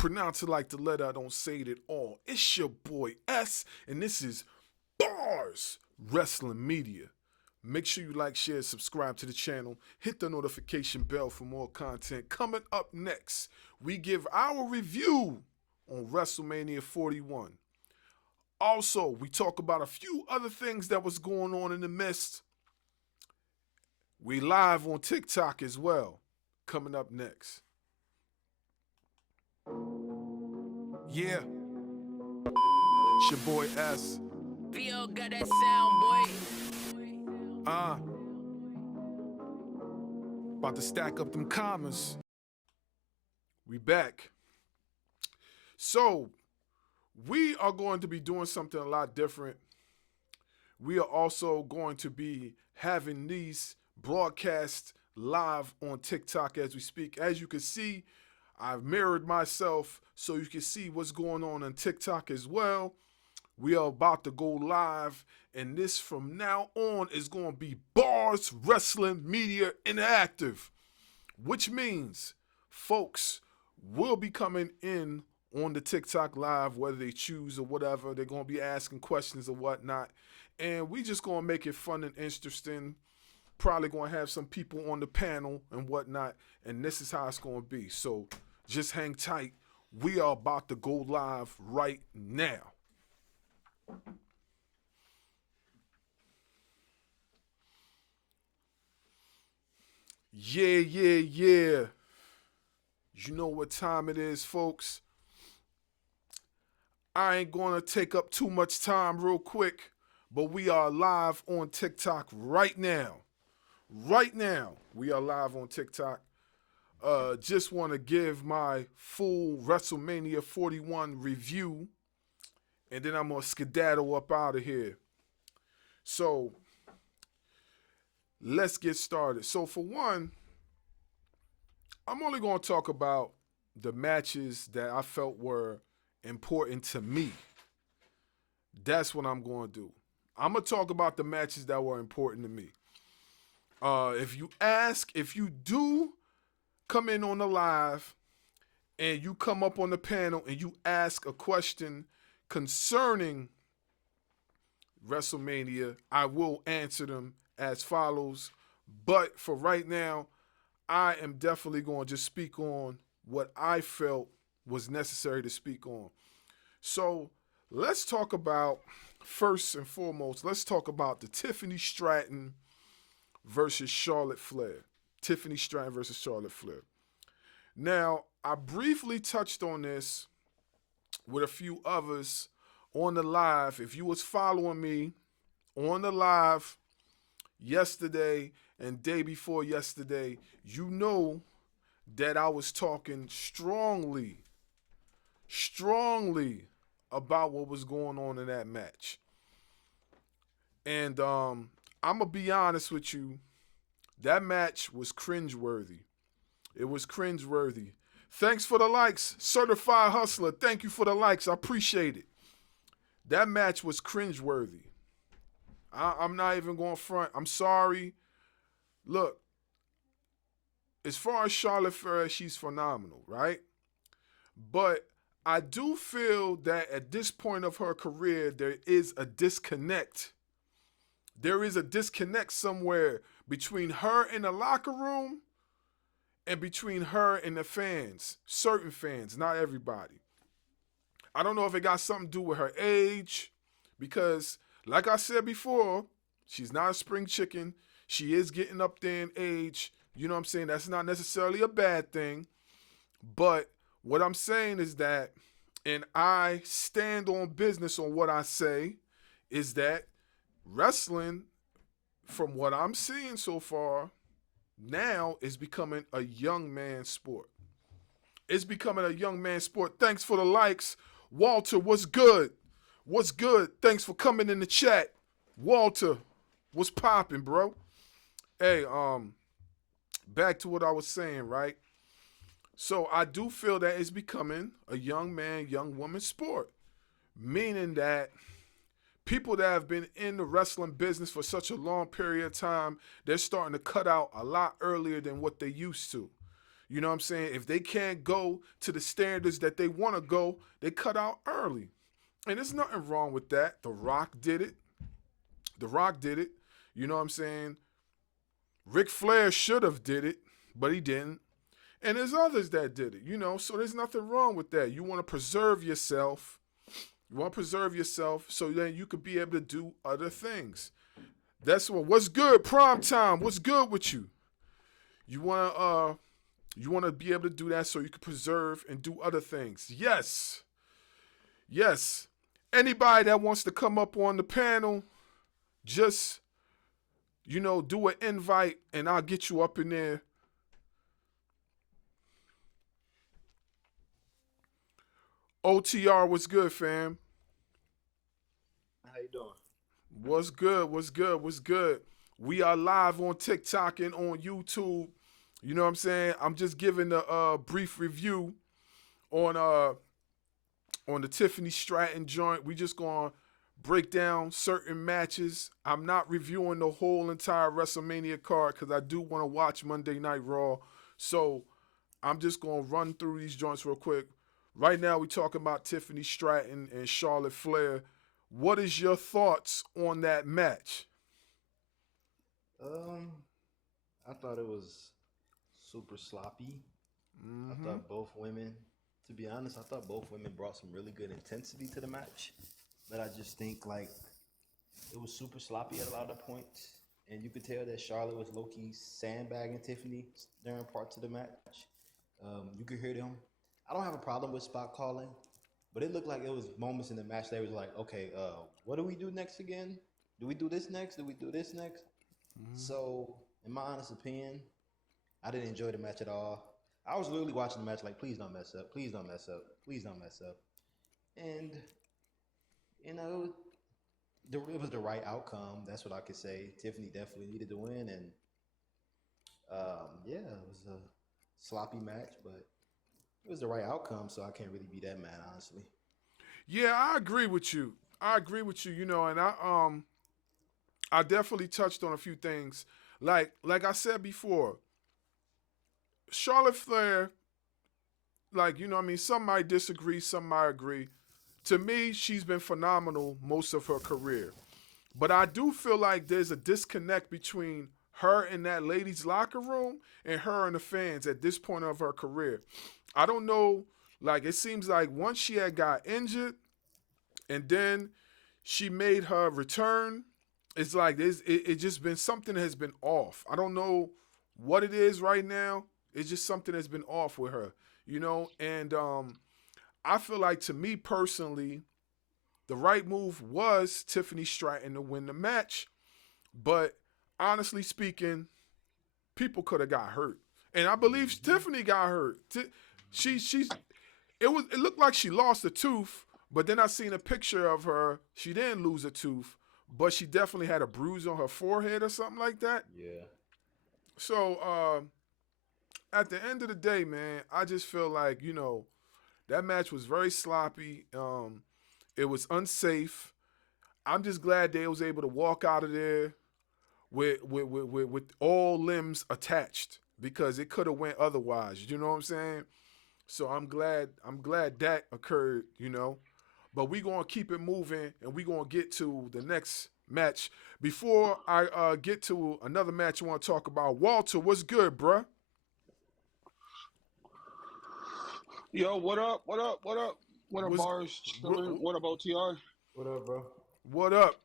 Pronounce it like the letter, I don't say it at all. It's your boy S, and this is BARZ Wrestling Media. Make sure you like, share, subscribe to the channel. Hit the notification bell for more content. Coming up next, we give our review on Wrestle Mania 41. Also, we talk about a few other things that was going on in the midst. We live on TikTok as well. Coming up next. Yeah, it's your boy S. Theo got that sound, boy. About to stack up them commas. We back. So, we are going to be doing something a lot different. We are also going to be having these broadcasts live on TikTok as we speak. As you can see, I've mirrored myself so you can see what's going on TikTok as well. We are about to go live, and this from now on is going to be BARZ Wrestling Media Interactive, which means folks will be coming in on the TikTok live, whether they choose or whatever. They're going to be asking questions or whatnot, and we just going to make it fun and interesting. Probably going to have some people on the panel and whatnot, and this is how it's going to be. So just hang tight. We are about to go live right now. Yeah. You know what time it is, folks. I ain't going to take up too much time real quick, but we are live on TikTok right now. Right now, we are live on TikTok. Just want to give my full WrestleMania 41 review, and then I'm going to skedaddle up out of here. So, let's get started. So, for one, I'm only going to talk about the matches that I felt were important to me. That's what I'm going to do. I'm going to talk about the matches that were important to me. If you do come in on the live and you come up on the panel and you ask a question concerning WrestleMania, I will answer them as follows. But for right now, I am definitely going to just speak on what I felt was necessary to speak on. So let's talk about, first and foremost, let's talk about the Tiffany Stratton versus Charlotte Flair. Tiffany Stratton versus Charlotte Flair. Now, I briefly touched on this with a few others on the live. If you was following me on the live yesterday and day before yesterday, you know that I was talking strongly about what was going on in that match. And I'm going to be honest with you, that match was cringeworthy. It was cringeworthy. Thanks for the likes, Certified Hustler. Thank you for the likes. I appreciate it. That match was cringeworthy. I'm not even going front. I'm sorry. Look, as far as Charlotte Flair, she's phenomenal, right? But I do feel that at this point of her career, there is a disconnect. There is a disconnect somewhere between her in the locker room and between her and the fans. Certain fans, not everybody. I don't know if it got something to do with her age, because like I said before, she's not a spring chicken. She is getting up there in age. You know what I'm saying? That's not necessarily a bad thing. But what I'm saying is that, and I stand on business on what I say, is that wrestling, from what I'm seeing so far, now is becoming a young man sport. It's becoming a young man sport. Thanks for the likes. Walter, what's good? What's good? Thanks for coming in the chat. Walter, what's popping, bro? Hey, back to what I was saying, right? So I do feel that it's becoming a young man, young woman sport, meaning that people that have been in the wrestling business for such a long period of time, they're starting to cut out a lot earlier than what they used to. You know what I'm saying? If they can't go to the standards that they want to go, they cut out early. And there's nothing wrong with that. The Rock did it. The Rock did it. You know what I'm saying? Ric Flair should have did it, but he didn't. And there's others that did it, you know, so there's nothing wrong with that. You want to preserve yourself. You want to preserve yourself so then you could be able to do other things. That's what's good, prime time. What's good with you? You want to be able to do that so you can preserve and do other things. Yes. Yes. Anybody that wants to come up on the panel, just do an invite and I'll get you up in there. OTR, what's good, fam? How you doing? What's good? What's good? What's good? We are live on TikTok and on YouTube. You know what I'm saying? I'm just giving a brief review on the Tiffany Stratton joint. We just gonna break down certain matches. I'm not reviewing the whole entire WrestleMania card because I do want to watch Monday Night Raw. So I'm just gonna run through these joints real quick. Right now, we talking about Tiffany Stratton and Charlotte Flair. What is your thoughts on that match? I thought it was super sloppy. I thought both women, to be honest, I thought both women brought some really good intensity to the match. But I just think it was super sloppy at a lot of points. And you could tell that Charlotte was low-key sandbagging Tiffany during parts of the match. You could hear them. I don't have a problem with spot calling, but it looked like it was moments in the match that was like, okay, what do we do next again? Do we do this next? Do we do this next? So, in my honest opinion, I didn't enjoy the match at all. I was literally watching the match like, please don't mess up, please don't mess up, please don't mess up. And, it was the right outcome. That's what I could say. Tiffany definitely needed to win. And, it was a sloppy match, but it was the right outcome, so I can't really be that mad, honestly. Yeah, I agree with you. And I definitely touched on a few things. Like I said before, Charlotte Flair, some might disagree, some might agree. To me, she's been phenomenal most of her career. But I do feel like there's a disconnect between her in that ladies' locker room and her and the fans at this point of her career. I don't know, it seems like once she had got injured and then she made her return, it's like it just been something that has been off. I don't know what it is right now. It's just something that's been off with her, and I feel like, to me personally, the right move was Tiffany Stratton to win the match. But honestly speaking, people could have got hurt. And I believe Tiffany got hurt. It looked like she lost a tooth, but then I seen a picture of her. She didn't lose a tooth, but she definitely had a bruise on her forehead or something like that. Yeah. So at the end of the day, man, I just feel like, that match was very sloppy. It was unsafe. I'm just glad they was able to walk out of there with all limbs attached, because it could have went otherwise. You know what I'm saying? So I'm glad that occurred, But we gonna keep it moving, and we gonna get to the next match. Before I get to another match I want to talk about, Walter, what's good, bruh? Yo, what up? What up? What up? What up, bars? What up, OTR? What up, bro? What up?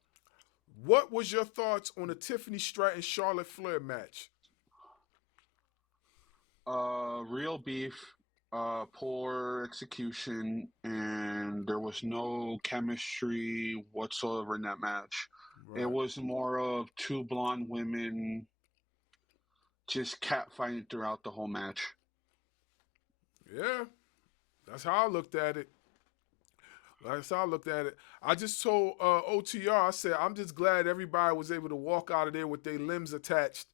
What was your thoughts on the Tiffany Stratton Charlotte Flair match? Real beef, poor execution, and there was no chemistry whatsoever in that match. Right. It was more of two blonde women just catfighting throughout the whole match. Yeah, that's how I looked at it. I just told OTR, I said, I'm just glad everybody was able to walk out of there with their limbs attached.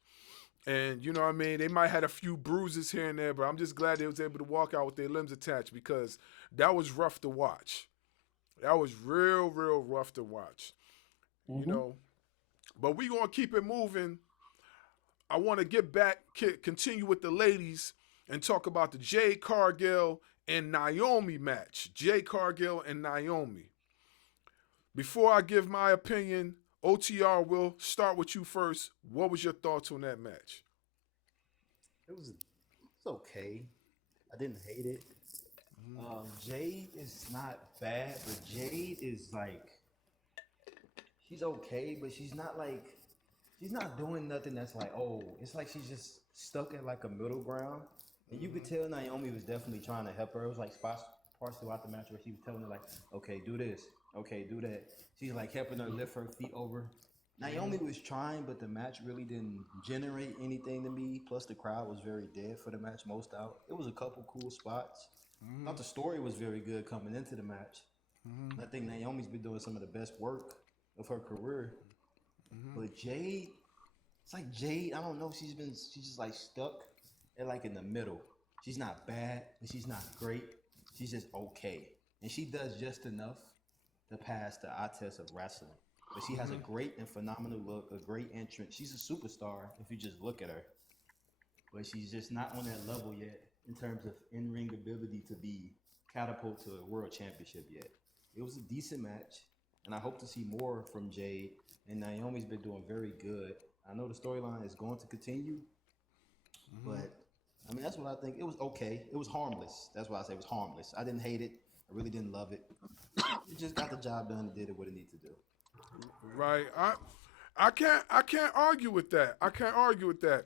And, you know what I mean? They might have had a few bruises here and there, but I'm just glad they was able to walk out with their limbs attached, because that was rough to watch. That was real, real rough to watch. But we going to keep it moving. I want to get back, continue with the ladies, and talk about the Jade Cargill and Naomi match. Jade Cargill and Naomi. Before I give my opinion, OTR will start with you first. What was your thoughts on that match? It's okay. I didn't hate it. Jade is not bad, but Jade is like, she's okay, but she's not doing nothing that's like, oh, it's like she's just stuck at like a middle ground. And you could tell Naomi was definitely trying to help her. It was like parts throughout the match where she was telling her like, okay, do this, okay, do that. She's like helping her lift her feet over. Naomi was trying, but the match really didn't generate anything to me. Plus, the crowd was very dead for the match, most out. It was a couple cool spots. I thought the story was very good coming into the match. I think Naomi's been doing some of the best work of her career. But Jade, it's like Jade, I don't know, she's just like stuck at like in the middle. She's not bad, but she's not great. She's just okay. And she does just enough to pass the eye test of wrestling. But she has a great and phenomenal look, a great entrance. She's a superstar if you just look at her. But she's just not on that level yet in terms of in-ring ability to be catapulted to a world championship yet. It was a decent match, and I hope to see more from Jade. And Naomi's been doing very good. I know the storyline is going to continue, but I mean, that's what I think. It was okay. It was harmless. That's why I say it was harmless. I didn't hate it. I really didn't love it. It just got the job done and did it what it needed to do. Right. I can't argue with that. I can't argue with that.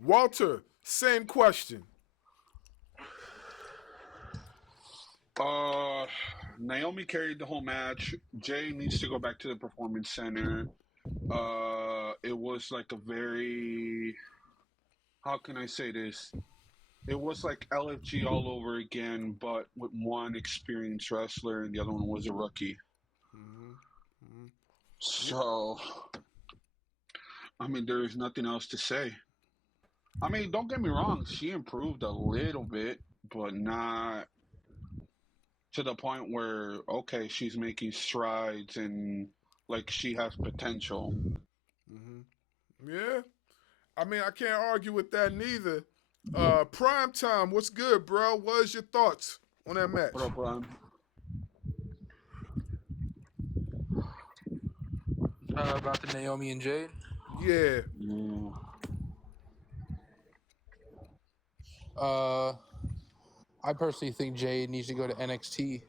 Walter, same question. Naomi carried the whole match. Jay needs to go back to the performance center. It was like a very, how can I say this? It was like LFG all over again, but with one experienced wrestler and the other one was a rookie. So, I mean, there is nothing else to say. I mean, don't get me wrong, she improved a little bit, but not to the point where, okay, she's making strides and like she has potential. Yeah. I mean, I can't argue with that neither. Prime time, what's good, bro? What is your thoughts on that match? What up, Brian? About the Naomi and Jade. Yeah. I personally think Jade needs to go to NXT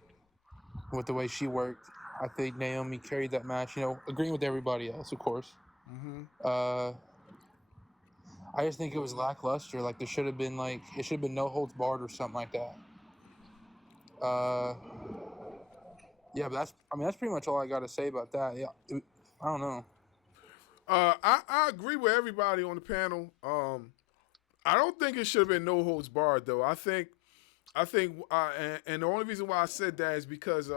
with the way she worked. I think Naomi carried that match, agreeing with everybody else, of course. I just think it was lackluster. Like, it should have been no holds barred or something like that. Yeah, but that's pretty much all I got to say about that. Yeah, I don't know. I agree with everybody on the panel. I don't think it should have been no holds barred though. I think, and the only reason why I said that is because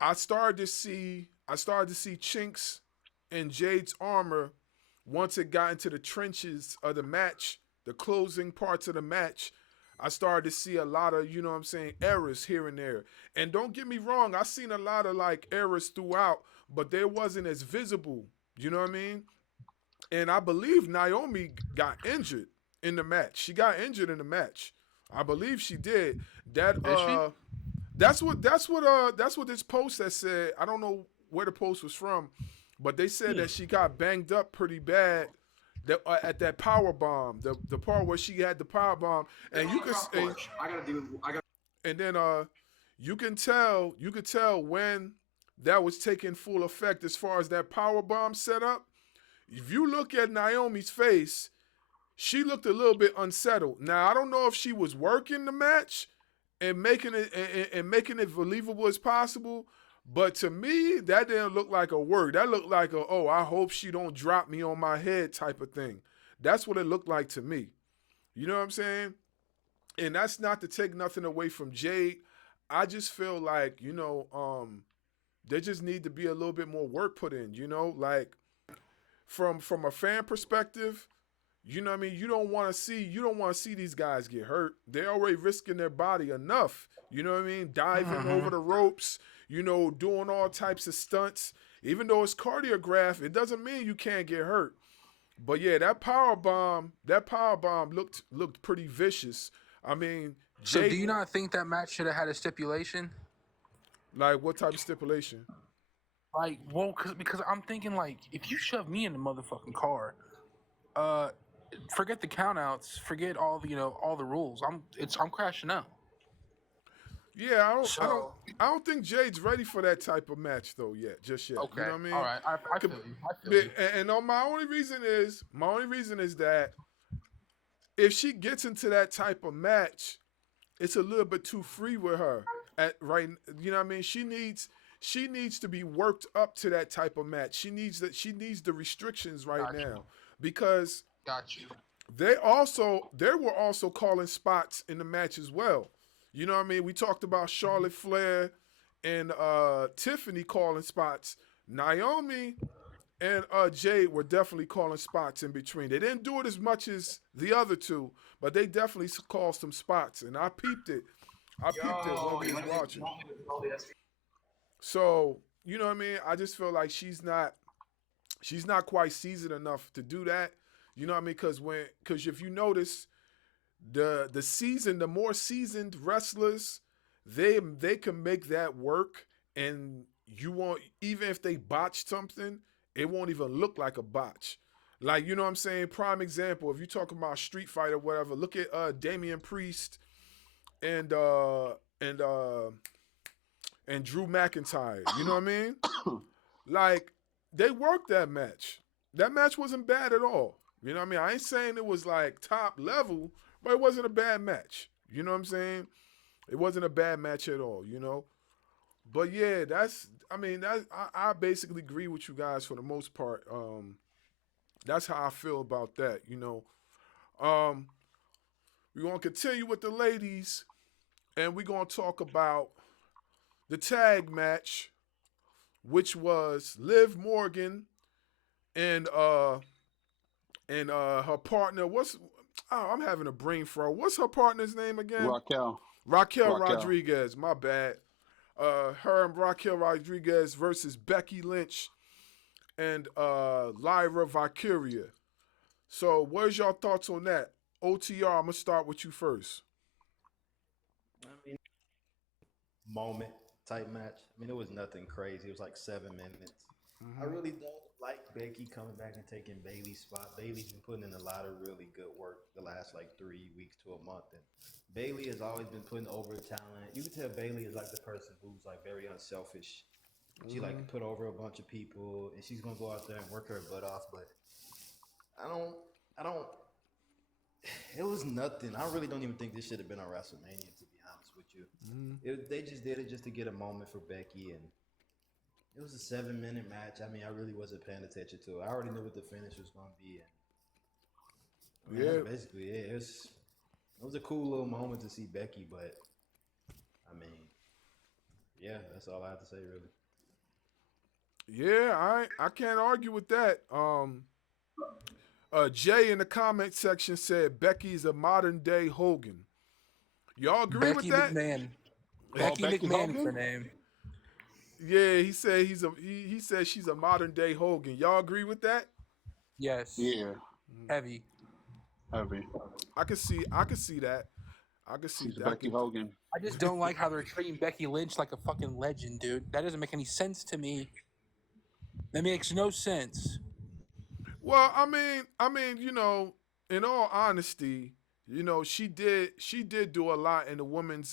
I started to see chinks in Jade's armor once it got into the trenches of the match, the closing parts of the match. I started to see a lot of, errors here and there. And don't get me wrong, I seen a lot of like errors throughout, but they wasn't as visible. You know what I mean? And I believe Naomi got injured in the match. She got injured in the match. I believe she did. That's what this post that said. I don't know where the post was from, but they said that she got banged up pretty bad. At that power bomb, the part where she had the power bomb, and you could, and then you could tell when that was taking full effect as far as that power bomb setup. If you look at Naomi's face, she looked a little bit unsettled. Now I don't know if she was working the match and making it believable as possible. But to me, that didn't look like a work. That looked like I hope she don't drop me on my head type of thing. That's what it looked like to me. You know what I'm saying? And that's not to take nothing away from Jade. I just feel like, there just need to be a little bit more work put in, like from a fan perspective, you know what I mean? You don't want to see these guys get hurt. They're already risking their body enough. You know what I mean? Diving over the ropes, doing all types of stunts. Even though it's choreographed, it doesn't mean you can't get hurt. But yeah, that power bomb looked pretty vicious. I mean, So Jay, do you not think that match should have had a stipulation? like what type of stipulation? Like, well, because I'm thinking like, if you shove me in the motherfucking car, uh, forget the countouts, forget all the all the rules. I'm crashing out. Yeah, So I don't think Jade's ready for that type of match though yet, just yet. You okay, know what I all mean? right, I Could- feel you. I feel you. And my only reason is that if she gets into that type of match, it's a little bit too free with her. At right, you know what I mean? She needs to be worked up to that type of match. She needs the restrictions right Gotcha. now because Got you. they were also calling spots in the match as well. You know what I mean? We talked about Charlotte Flair and Tiffany calling spots. Naomi and Jade were definitely calling spots in between. They didn't do it as much as the other two, but they definitely called some spots, and I peeped it. I peeped it when we was watching. So you know what I mean? I just feel like she's not quite seasoned enough to do that. You know what I mean? Because if you notice, the more seasoned wrestlers, they can make that work, and you won't, even if they botch something, it won't even look like a botch. Like, you know what I'm saying? Prime example, if you're talking about Street Fighter or whatever, look at Damian Priest and and uh and Drew McIntyre. You know what I mean? Like, they worked that match. That match wasn't bad at all. You know what I mean? I ain't saying it was like top level, but it wasn't a bad match. You know what I'm saying? It wasn't a bad match at all, you know? But yeah, I basically agree with you guys for the most part. That's how I feel about that, you know. We're gonna continue with the ladies, and we're gonna talk about the tag match, which was Liv Morgan and her partner. I'm having a brain fro. What's her partner's name again? Raquel Rodriguez. My bad. Her and Raquel Rodriguez versus Becky Lynch and Lyra Valkyria. So, what's your thoughts on that? OTR, I'm gonna start with you first. I mean, moment type match. I mean, it was nothing crazy. It was like 7 minutes. I really don't like Becky coming back and taking Bailey's spot. Bailey's been putting in a lot of really good work the last like 3 weeks to a month, and Bailey has always been putting over talent. You can tell Bailey is like the person who's like very unselfish. She like put over a bunch of people, and she's gonna go out there and work her butt off. But I don't. It was nothing. I really don't even think this should have been on WrestleMania, to be honest with you. They just did it just to get a moment for Becky, and it was a 7-minute match. I mean, I really wasn't paying attention to it. I already knew what the finish was going to be. And Yeah. that's basically it. It was a cool little moment to see Becky, but I mean, yeah, that's all I have to say, really. Yeah, I can't argue with that. Jay in the comment section said Becky's a modern day Hogan. Y'all agree Becky with that? McMahon. Becky Becky McMahon is Hogan? her name. Yeah, he said he said she's a modern day Hogan. Y'all agree with that? Yes. Yeah, Heavy. heavy. I can see that. I can see She's that. Becky Hogan. I just don't like how they're treating Becky Lynch like a fucking legend, dude. That doesn't make any sense to me. That makes no sense. Well, I mean, you know, in all honesty, you know, she did do a lot in the women's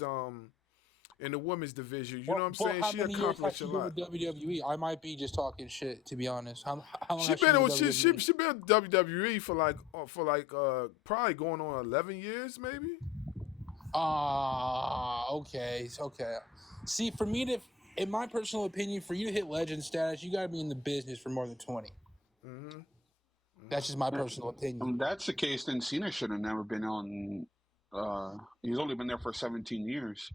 division. You know what I'm saying? How She many years accomplished has a she been lot. with WWE? I might be just talking shit, to be honest. How long She has been with with WWE? she been with WWE for like probably going on 11 years maybe. Okay. See, for me to, in my personal opinion, for you to hit legend status, you got to be in the business for more than 20. Mm-hmm. That's just my personal opinion. If that's the case, then Cena should have never been on. He's only been there for 17 years.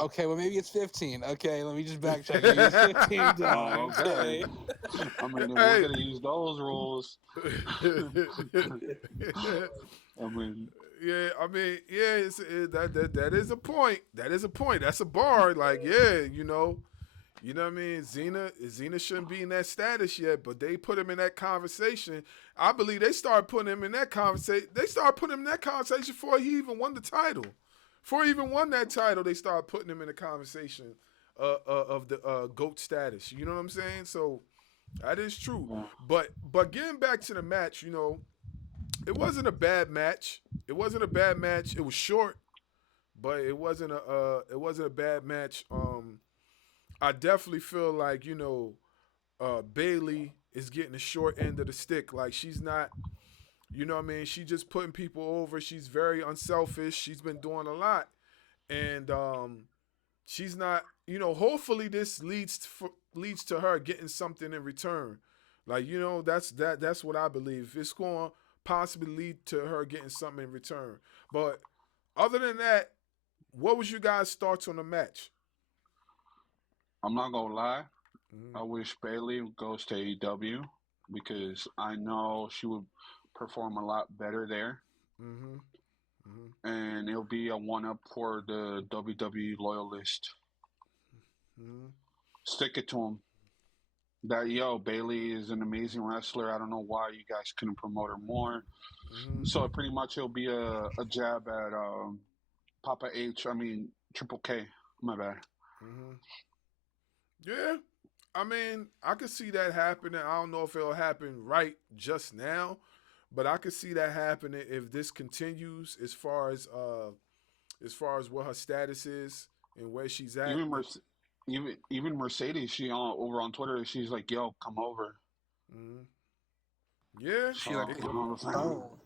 Okay, well maybe it's 15. Okay, let me just backcheck. Maybe it's 15 down. Okay. I mean, if Hey. we're gonna use those rules, I mean, Yeah, I mean, that is a point. That is a point. That's a bar. Like, yeah, you know, You know what I mean? Zena shouldn't be in that status yet, but they put him in that conversation. I believe they started putting him in that conversation. They started putting him in that conversation before he even won the title. Before he even won that title, they started putting him in the conversation of the GOAT status. You know what I'm saying? So that is true. Yeah. But getting back to the match, you know, it wasn't a bad match. It wasn't a bad match. It was short, but it wasn't a bad match. I definitely feel like, you know, Bailey is getting the short end of the stick. Like, she's not, you know what I mean? She's just putting people over. She's very unselfish. She's been doing a lot. And she's not, you know, hopefully this leads to her getting something in return. Like, you know, that's what I believe. It's going to possibly lead to her getting something in return. But other than that, what was you guys' thoughts on the match? I'm not gonna lie. I wish Bailey goes to AEW because I know she would perform a lot better there, Mm-hmm. and it'll be a one-up for the WWE loyalist. Mm-hmm. Stick it to him. That Bailey is an amazing wrestler. I don't know why you guys couldn't promote her more. Mm-hmm. So pretty much it'll be a jab at Papa H. I mean Triple K. My bad. Mm-hmm. Yeah, I mean, I could see that happening. I don't know if it'll happen right just now, but I could see that happening if this continues as far as what her status is and where she's at. Even Mercedes, she over on Twitter, she's like, "Yo, come over." Mm-hmm. Yeah, She like, You know what I'm saying? oh,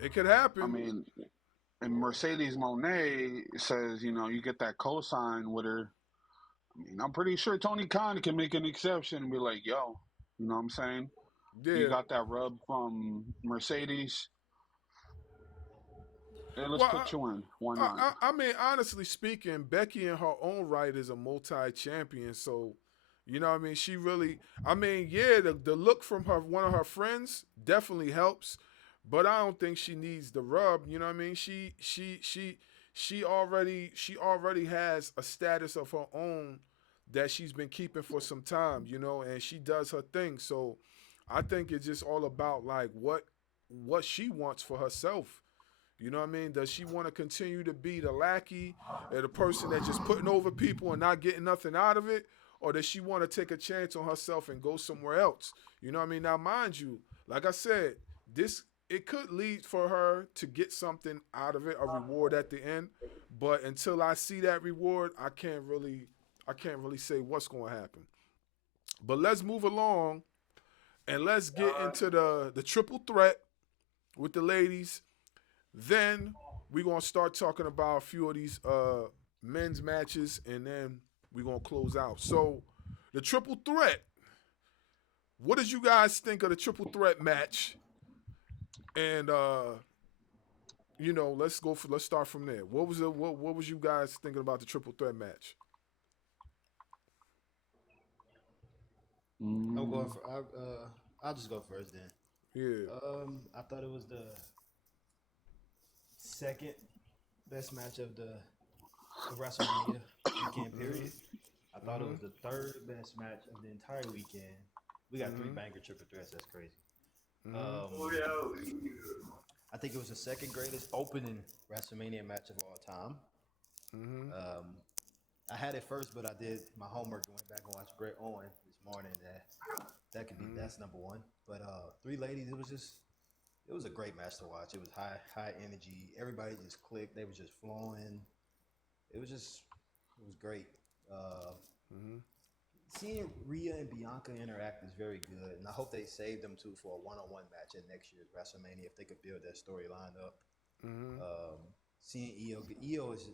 it could happen. I mean, and Mercedes Monet says, you get that cosign with her. I mean, I'm pretty sure Tony Khan can make an exception and be like, "Yo, you know what I'm saying? Yeah. You got that rub from Mercedes. Hey, let's put you in. Why not?" I mean, honestly speaking, Becky in her own right is a multi-champion. So, you know what I mean? She really, I mean, yeah, the look from one of her friends definitely helps, but I don't think she needs the rub. You know what I mean? She already has a status of her own that she's been keeping for some time, you know, and she does her thing. So I think it's just all about like what she wants for herself. You know what I mean? Does she want to continue to be the lackey or the person that's just putting over people and not getting nothing out of it? Or does she want to take a chance on herself and go somewhere else? You know what I mean? Now, mind you, like I said, it could lead for her to get something out of it, a reward at the end. But until I see that reward, I can't really say what's going to happen. But let's move along and let's get into the triple threat with the ladies. Then we're going to start talking about a few of these men's matches, and then we're going to close out. So the triple threat. What did you guys think of the triple threat match? And let's start from there. What was you guys thinking about the triple threat match? I'm going for. I'll just go first then. Yeah. I thought it was the second best match of the Wrestle Mania weekend period. I thought it was the third best match of the entire weekend. We got three banger triple threats. That's crazy. I think it was the second greatest opening WrestleMania match of all time. I had it first, but I did my homework and went back and watched Bret Owen this morning. That's number one. But three ladies, it was a great match to watch. It was high energy. Everybody just clicked. They were just flowing. It was great. Seeing Rhea and Bianca interact is very good, and I hope they save them too for a one-on-one match at next year's WrestleMania if they could build that storyline up. Seeing EO is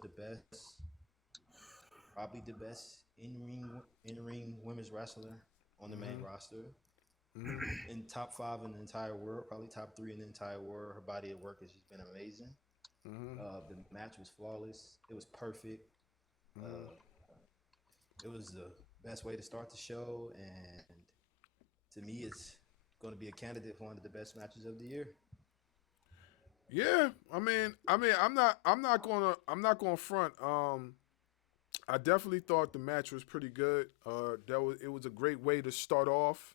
the best, probably the best in-ring women's wrestler on the main roster. In top 5 in the entire world, probably top 3 in the entire world. Her body of work has just been amazing. The match was flawless. It was perfect. It was the best way to start the show, and to me, it's going to be a candidate for one of the best matches of the year. Yeah, I mean, I'm not going to front. I definitely thought the match was pretty good. It was a great way to start off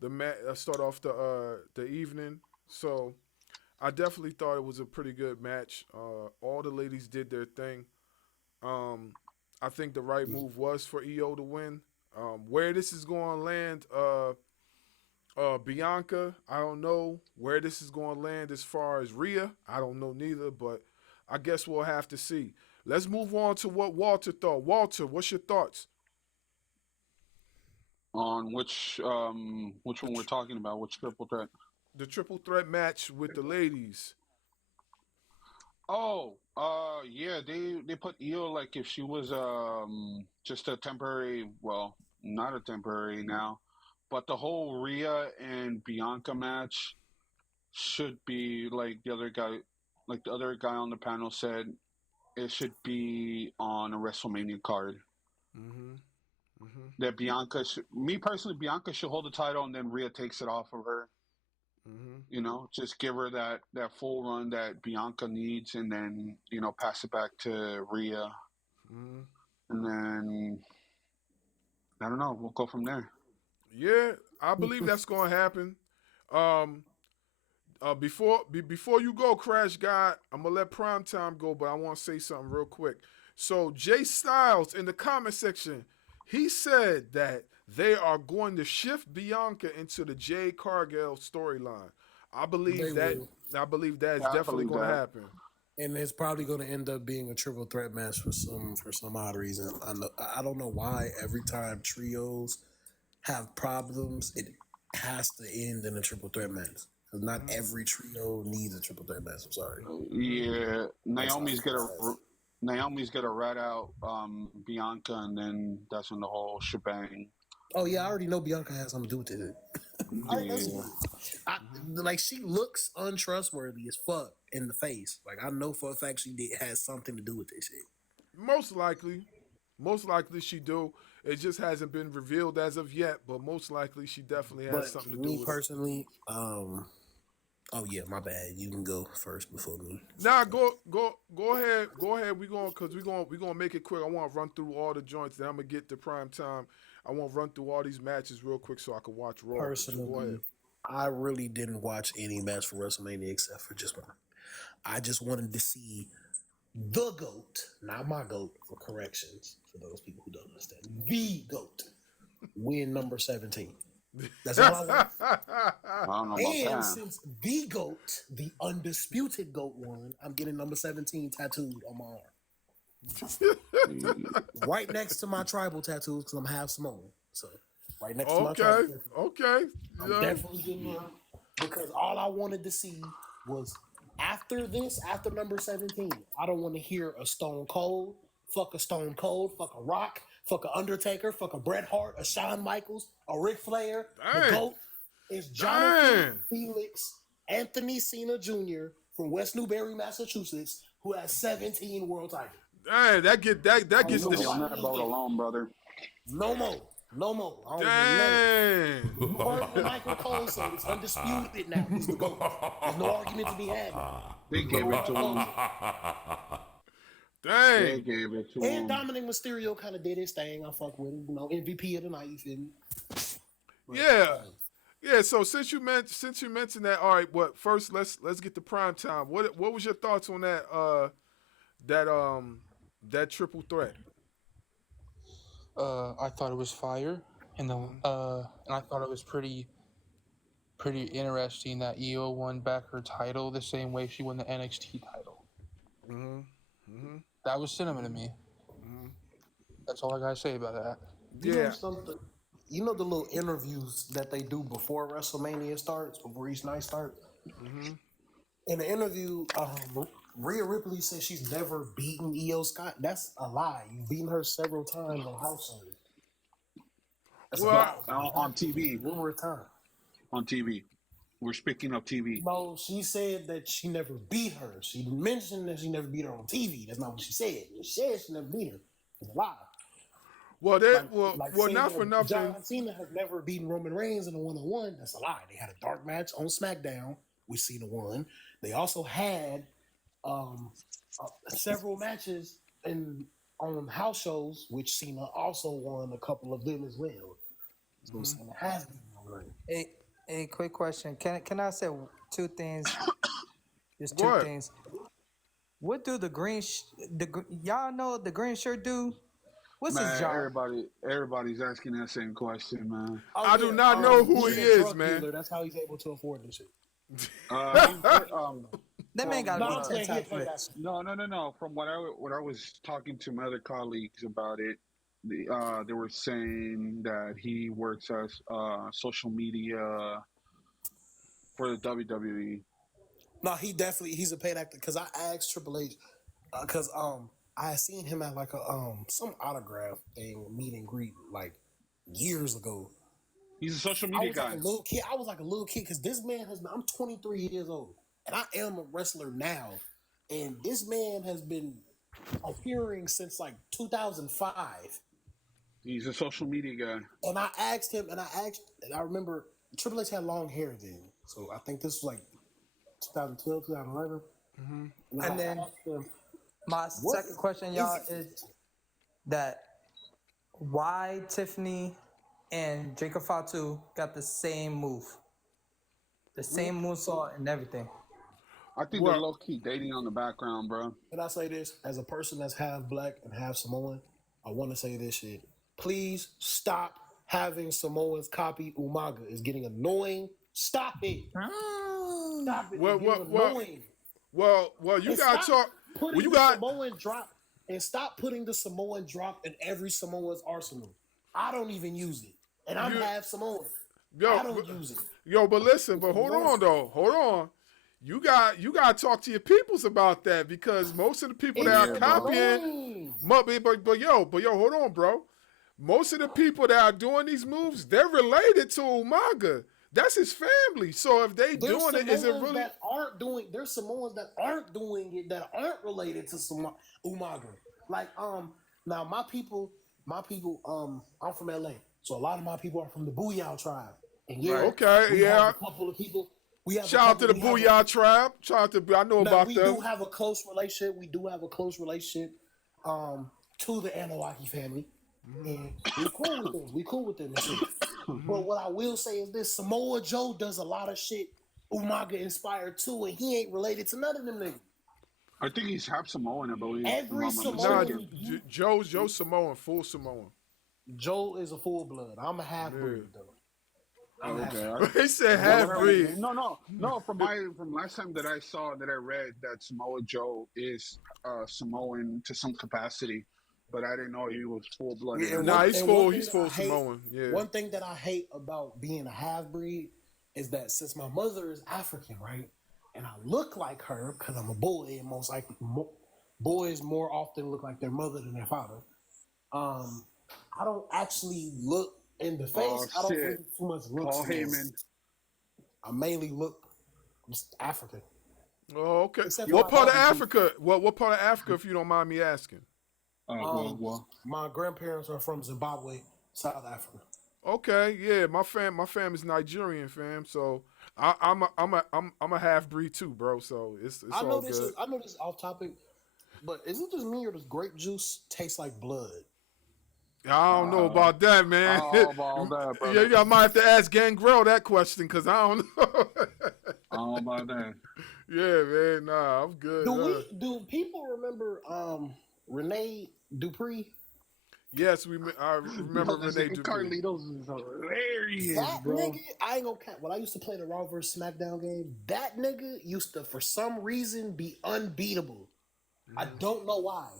the evening. So I definitely thought it was a pretty good match. All the ladies did their thing. Um, I think the right move was for EO to win. Where this is going to land, Bianca, I don't know where this is going to land as far as Rhea. I don't know neither, but I guess we'll have to see. Let's move on to what Walter thought. Walter, what's your thoughts? On which one we're talking about? Which triple threat? The triple threat match with the ladies. Oh, yeah, they put Io like if she was just a temporary, well, not a temporary now, but the whole Rhea and Bianca match should be like the other guy on the panel said, it should be on a WrestleMania card. Mm-hmm. Mm-hmm. That me personally, Bianca should hold the title and then Rhea takes it off of her. Mm-hmm. You know, just give her that full run that Bianca needs, and then pass it back to Rhea, Mm-hmm. and then I don't know. We'll go from there. Yeah, I believe that's going to happen. Before you go, Crash God, I'm gonna let Primetime go, but I want to say something real quick. So Jay Styles in the comment section, he said that they are going to shift Bianca into the Jade Cargill storyline. I believe They that. will. I believe that is Yeah, I definitely believe going to that. happen. And it's probably going to end up being a triple threat match for some odd reason. I don't know why every time trios have problems, it has to end in a triple threat match. Because not every trio needs a triple threat match. I'm sorry. Yeah, That's how Naomi's gonna rat out Bianca, and then that's when the whole shebang. Oh yeah, I already know Bianca has something to do with it. Like she looks untrustworthy as fuck in the face. Like I know for a fact has something to do with this shit. Most likely she do. It just hasn't been revealed as of yet, but most likely she definitely has But something to do me with it. personally, oh yeah, my bad. You can go first before me. Nah, go ahead. We gonna make it quick. I want to run through all the joints. Then I'm gonna get to prime time. I want to run through all these matches real quick so I can watch Raw. So go ahead. Personally, I really didn't watch any match for WrestleMania except for just one. I just wanted to see the GOAT, not my GOAT for corrections, for those people who don't understand. The GOAT win number 17. That's all I want. I don't know about And that. since the GOAT, the undisputed GOAT won, I'm getting number 17 tattooed on my arm. Right next to my tribal tattoos, because I'm half Samoan. So, right next to my tribal. Okay. I'm Yeah. definitely getting one. Because all I wanted to see was after number 17, I don't want to hear a Stone Cold, fuck a Stone Cold, fuck a Rock, fuck a Undertaker, fuck a Bret Hart, a Shawn Michaels, a Ric Flair. The Dang. GOAT is Jonathan Dang. Felix Anthony Cena Jr. from West Newbury, Massachusetts, who has 17 world titles. Dang, that gets Be the on that boat alone, brother. No more. I don't dang. You heard Michael Cole say it's undisputed now. He's the GOAT. There's no argument to be had. They gave it to him. They Dang. gave it to And him. Dominic Mysterio kind of did his thing. I fuck with him. MVP of the night. You feel me? Yeah. So since you mentioned that, all right. What first? Let's get to prime time. What was your thoughts on that triple threat? I thought it was fire, and and I thought it was pretty interesting that Io won back her title the same way she won the NXT title. That was cinema to me. That's all I gotta say about that. You know something? You know the little interviews that they do before WrestleMania starts, before each night starts? In the interview, Rhea Ripley says she's never beaten Io Scott. That's a lie. You've beaten her several times on House Shows. That's a lie. On TV. Numerous times. On TV. We're speaking of TV. No, she said that she never beat her. She mentioned that she never beat her on TV. That's not what she said. She said she never beat her. It's a lie. Well, not for nothing. John Cena has never beaten Roman Reigns in a one-on-one. That's a lie. They had a dark match on SmackDown, which Cena won. They also had several matches on on house shows, which Cena also won a couple of them as well. So Cena has been already. A quick question. Can I say two things? Just Go two ahead. things. What do the y'all know the green shirt do? What's his Man, job? everybody's asking that same question, man. I do not know who he's he a is, drug man. dealer. That's how he's able to afford this shit. That man got No, to I'm be 10 saying times rich. No. From what I was talking to my other colleagues about it, they were saying that he works as social media for the WWE. No, he's a paid actor. Because I asked Triple H, because I had seen him at like a some autograph thing, meet and greet like years ago. He's a social I media was guy. like a little kid. I was like a little kid because this man has been. I'm 23 years old, and I am a wrestler now. And this man has been appearing since like 2005. He's a social media guy. And I asked him, and I remember Triple H had long hair then, so I think this was like 2012, 2011. And then my second question, y'all, is that why Tiffany and Jacob Fatu got the same move, the same moonsault and everything. I think they're low key dating on the background, bro. Can I say this? As a person that's half black and half Samoan, I want to say this shit. Please stop having Samoans copy Umaga. It's getting annoying. Stop it. Stop it. It's getting annoying. Well, you And gotta stop talk. putting Well, you the got. Samoan drop and stop putting the Samoan drop in every Samoan's arsenal. I don't even use it, and I'm half Samoan. I don't use it. Yo, but listen, but hold on though, hold on. You got to talk to your peoples about that because most of the people that are copying, but yo, hold on, bro. Most of the people that are doing these moves, they're related to Umaga. That's his family. So if they There's doing it, is it really? There's Samoans that aren't doing it that aren't related to Umaga. Like now my people, I'm from LA, so a lot of my people are from the Booyah tribe. And we have a couple of people. Shout out to the Booyah tribe. Shout out to I know about them. We do have a close relationship. To the Anunnaki family, and we cool with them. And shit. But what I will say is this: Samoa Joe does a lot of shit Umaga inspired too, and he ain't related to none of them niggas. I think he's half Samoan, I believe. Every Samoan. Joe's Samoan, full Samoan. Joe is a full blood. I'm a half breed though. Okay. He said half breed. No. From last time that I read that Samoa Joe is Samoan to some capacity, but I didn't know he was full blooded. Yeah, he's full Samoan. Yeah. One thing that I hate about being a half breed is that since my mother is African, right, and I look like her because I'm a boy, and most likely boys more often look like their mother than their father. I don't actually look in the face. I don't bring too much looks. Paul Heyman. I mainly look just African. Oh, okay. What part of Africa? What part of Africa, if you don't mind me asking? My grandparents are from Zimbabwe, South Africa. Okay, yeah, my fam is Nigerian, fam. So I'm a half breed too, bro. So it's all good. I know this is off topic, but is it just me or does grape juice taste like blood? I don't know about that, man. I don't know about that, brother. Yeah, I might have to ask Gangrel that question because I don't know. I don't know about that. Yeah, man. Nah, I'm good. Do people remember Rene Dupree? Yes, I remember Rene Dupree. Carlitos is hilarious, That bro. nigga, I ain't gonna cap. When I used to play the Raw vs. SmackDown game, that nigga used to, for some reason, be unbeatable. I don't know why.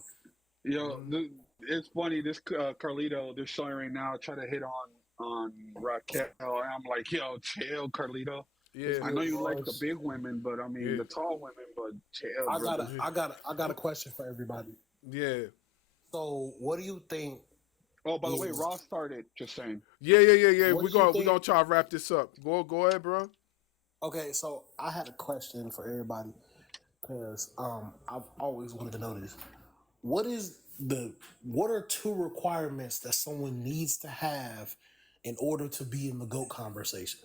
Yo, it's funny. This Carlito, they're showing right now, try to hit on Raquel. And I'm like, yo, chill, Carlito. Yeah, I know you like the big women, but I mean the tall women, but chill. I got a question for everybody. Yeah. So, what do you think? Oh, by the way, Raw started. Just saying. Yeah. We're gonna try to wrap this up. Go ahead, bro. Okay, so I had a question for everybody because I've always wanted to know this. What are two requirements that someone needs to have in order to be in the GOAT conversation?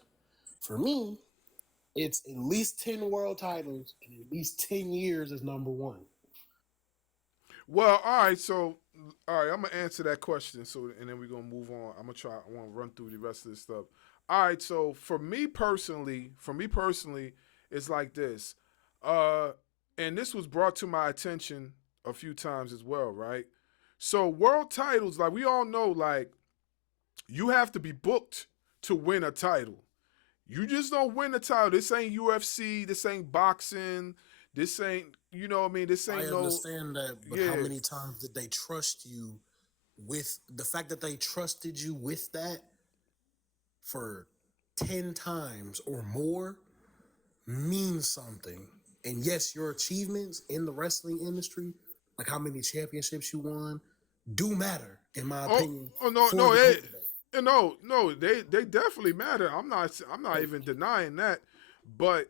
For me, it's at least 10 world titles and at least 10 years as number one. Well, all right. So All right, I'm gonna answer that question. So, and then we're gonna move on. I want to run through the rest of this stuff. All right. So, for me personally, it's like this. Uh, and this was brought to my attention a few times as well, right? So, world titles, like we all know, like you have to be booked to win a title. You just don't win the title. This ain't UFC. This ain't boxing. This ain't, you know what I mean? This I ain't no, understand that, but how yeah. many times did they trust you with the fact that they trusted you with that for 10 times or more means something. And yes, your achievements in the wrestling industry, like how many championships you won, do matter, in my opinion, No, for no, the company. no, they definitely matter. I'm not even denying that. But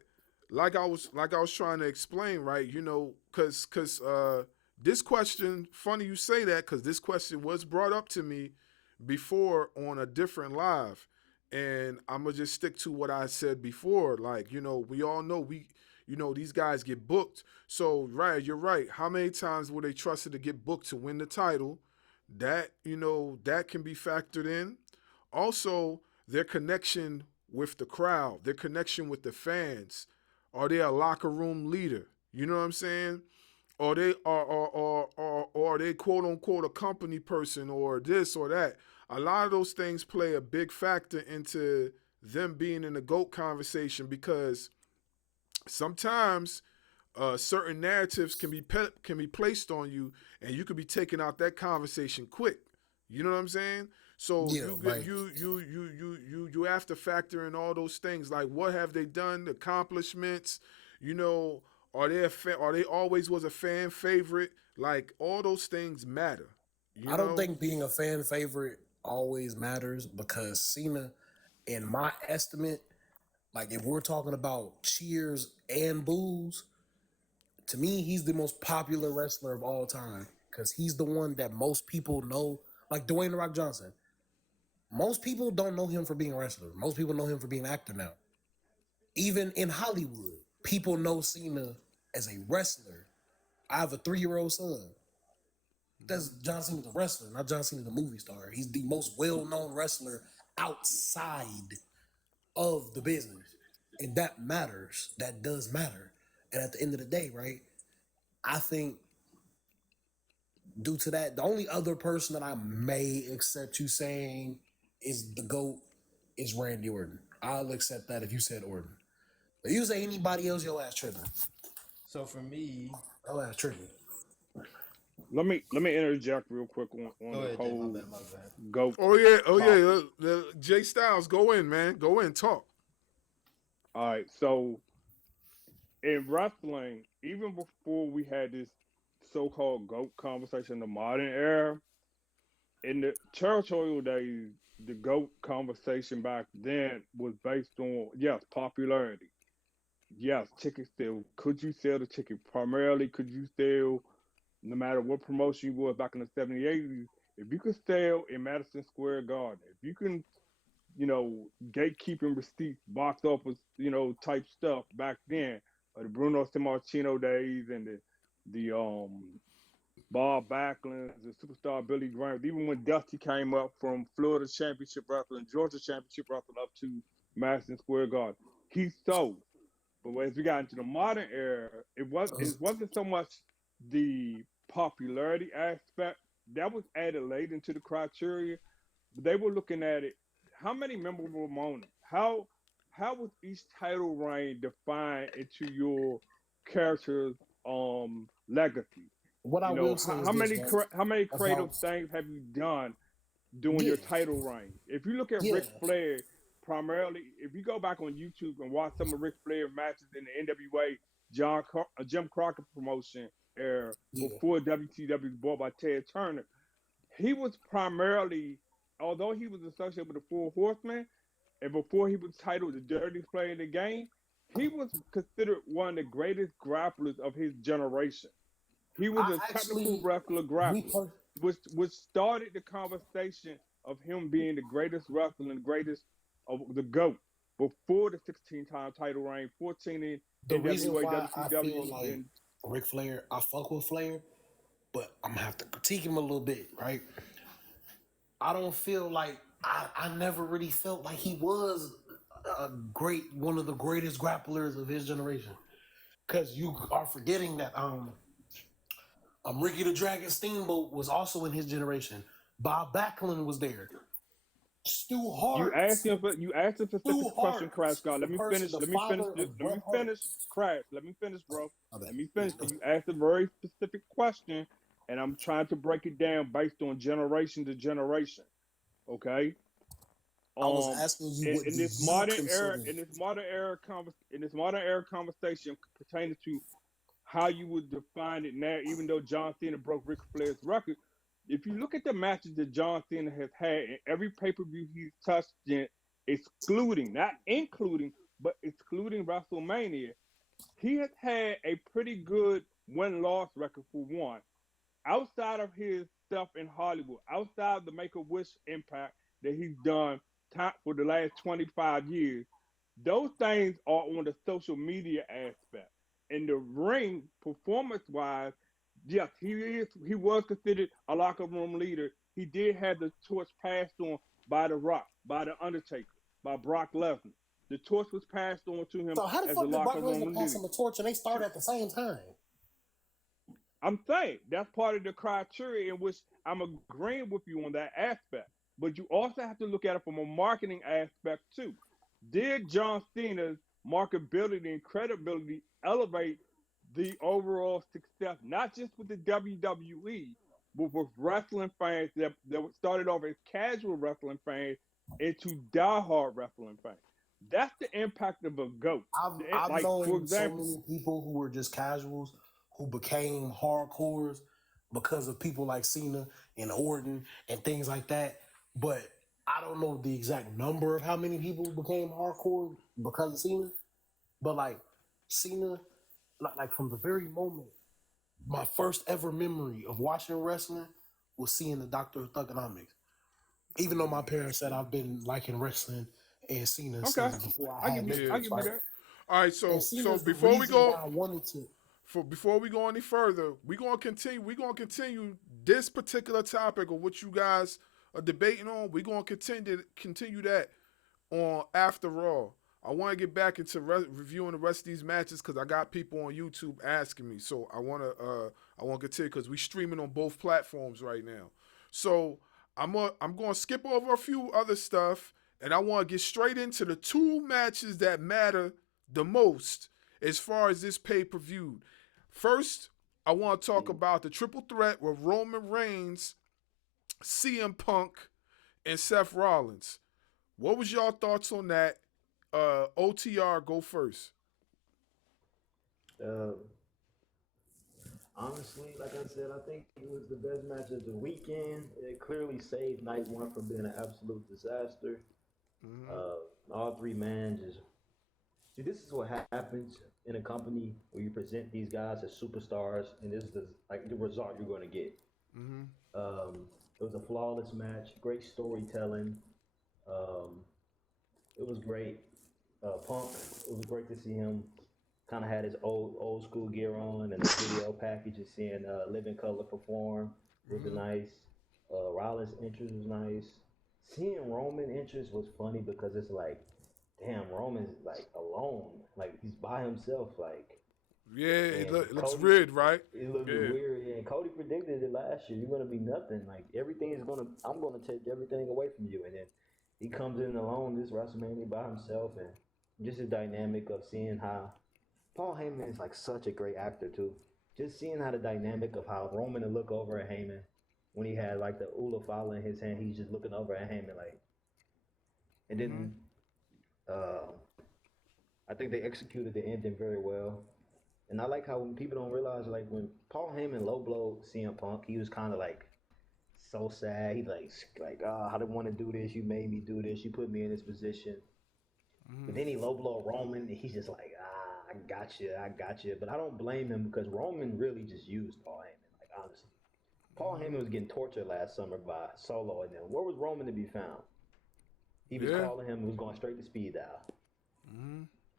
like I was trying to explain, right? You know, cause this question, funny you say that, cause this question was brought up to me before on a different live, and I'm gonna just stick to what I said before. Like, you know, we all know these guys get booked. So right, you're right. How many times were they trusted to get booked to win the title? That can be factored in. Also, their connection with the crowd, their connection with the fans. Are they a locker room leader? You know what I'm saying? Or they are they quote unquote a company person or this or that. A lot of those things play a big factor into them being in the GOAT conversation, because sometimes certain narratives can be placed on you, and you could be taken out that conversation quick. You know what I'm saying? So Yeah, like you have to factor in all those things, like what have they done, the accomplishments. You know, are they always was a fan favorite? Like all those things matter. You I don't know. think being a fan favorite always matters because Cena, in my estimate, like if we're talking about cheers and boos, to me, he's the most popular wrestler of all time because he's the one that most people know. Like Dwayne The Rock Johnson. Most people don't know him for being a wrestler. Most people know him for being an actor now. Even in Hollywood, people know Cena as a wrestler. I have a 3-year-old son. That's John Cena the wrestler, not John Cena the movie star. He's the most well-known wrestler outside of the business. And that matters. That does matter. And at the end of the day, right, I think due to that, the only other person that I may accept you saying is the GOAT is Randy Orton. I'll accept that if you said Orton. If you say anybody else, your ass tripping. So for me, Your ass tripping. Let me interject real quick go on the ahead, Jay. My whole bad, my bad. GOAT Oh yeah, oh topic. yeah. The Jay Styles, go in, man. Go in, talk. All right, so in wrestling, even before we had this so-called GOAT conversation in the modern era, in the territorial days, the GOAT conversation back then was based on, yes, popularity. Yes, ticket sale. Could you sell the ticket? Primarily, could you sell, no matter what promotion you was back in the 70s, 80s, if you could sell in Madison Square Garden, if you can, gatekeeping receipts, box office, type stuff back then, the Bruno Sammartino days and the Bob Backlund, the superstar Billy Graham, even when Dusty came up from Florida Championship Wrestling, Georgia Championship Wrestling up to Madison Square Garden, he sold. But as we got into the modern era, it wasn't so much the popularity aspect that was added late into the criteria, but they were looking at it. How many memorable moments? How was each title reign defined into your character's legacy? What I You know, will say how, is how this, many right? how many creative About things have you done during yeah, your title reign? If you look at yeah, Ric Flair, primarily, if you go back on YouTube and watch some of Ric Flair matches in the NWA Jim Crockett promotion era yeah. before WCW was bought by Ted Turner, he was primarily, although he was associated with the Four Horsemen, and before he was titled the dirtiest player in the game, he was considered one of the greatest grapplers of his generation. He was I a technical actually, wrestler me grappler, per- which started the conversation of him being the greatest wrestler and the greatest of the GOAT before the 16-time title reign, 14 in the reason NWA, why I feel WCW, like and Ric Flair, I fuck with Flair, but I'm gonna have to critique him a little bit, right? I don't feel like I never really felt like he was one of the greatest grapplers of his generation. Because you are forgetting that Ricky the Dragon Steamboat was also in his generation. Bob Backlund was there. Stu You Hart. asked him a specific question, Crash Scott. Let me finish. The Let me finish. father Let of me Bret Hart. finish. Crash. Let me finish, bro. My bad. Let me finish. You asked a very specific question, and I'm trying to break it down based on generation to generation. Okay. I was asking you what in do this you modern consider? era, in this modern era conversation pertaining to how you would define it now, even though John Cena broke Ric Flair's record. If you look at the matches that John Cena has had in every pay-per-view he's touched in, excluding, not including, but excluding WrestleMania, he has had a pretty good win-loss record for one. Outside of his stuff in Hollywood, outside the Make-A-Wish impact that he's done for the last 25 years, those things are on the social media aspect. In the ring, performance-wise, yes, he was considered a locker room leader. He did have the torch passed on by The Rock, by The Undertaker, by Brock Lesnar. The torch was passed on to him So how the as a fuck did Brock locker room Lesnar pass leader. him a torch and they start at the same time? I'm saying that's part of the criteria in which I'm agreeing with you on that aspect. But you also have to look at it from a marketing aspect too. Did John Cena's marketability and credibility elevate the overall success, not just with the WWE, but with wrestling fans that started off as casual wrestling fans into diehard wrestling fans? That's the impact of a GOAT. I've Like, known for example, so many people who were just casuals who became hardcores because of people like Cena and Orton and things like that. But I don't know the exact number of how many people became hardcore because of Cena. But like Cena, like from the very moment, my first ever memory of watching wrestling was seeing the Doctor of Thugonomics. Even though my parents said I've been liking wrestling and Cena okay, since before I I had give you, memories, I give you right? that. All right, And so Cena's the before we reason go, why I wanted to. before we go any further, we're gonna continue this particular topic of what you guys are debating on. We're gonna continue that on After Raw. I want to get back into reviewing the rest of these matches because I got people on YouTube asking me. So I want to continue because we're streaming on both platforms right now. So I'm going to skip over a few other stuff and I want to get straight into the two matches that matter the most as far as this pay-per-view. First, I want to talk about the triple threat with Roman Reigns, CM Punk, and Seth Rollins. What was y'all thoughts on that? OTR, go first. Honestly, like I said, I think it was the best match of the weekend. It clearly saved night one from being an absolute disaster. All three men just see. This is what happens in a company where you present these guys as superstars, and this is the result you're going to get. It was a flawless match, great storytelling. Um, it was great. Punk, it was great to see him kind of had his old school gear on and the video package and seeing Living Color perform was nice. Rollins' entrance was nice. Seeing Roman entrance was funny because it's like, damn, Roman's like alone, like he's by himself, like. Yeah, it looks Cody, weird, right? it looked weird. Yeah, and Cody predicted it last year. You're gonna be nothing. Like everything is gonna. I'm gonna take everything away from you. And then he comes in alone this WrestleMania by himself, and just the dynamic of seeing how Paul Heyman is like such a great actor too. Just seeing how the dynamic of how Roman would look over at Heyman when he had like the Ula Fala in his hand, he's just looking over at Heyman like. And then I think they executed the ending very well. And I like how when people don't realize, like when Paul Heyman low blow CM Punk, he was kind of like so sad. He like, oh, I didn't want to do this. You made me do this. You put me in this position. But then he low blow Roman, and he's just like, I got you. But I don't blame him because Roman really just used Paul Heyman. Like honestly, Paul Heyman was getting tortured last summer by Solo, and then where was Roman to be found? He was calling him. He was going straight to speed dial.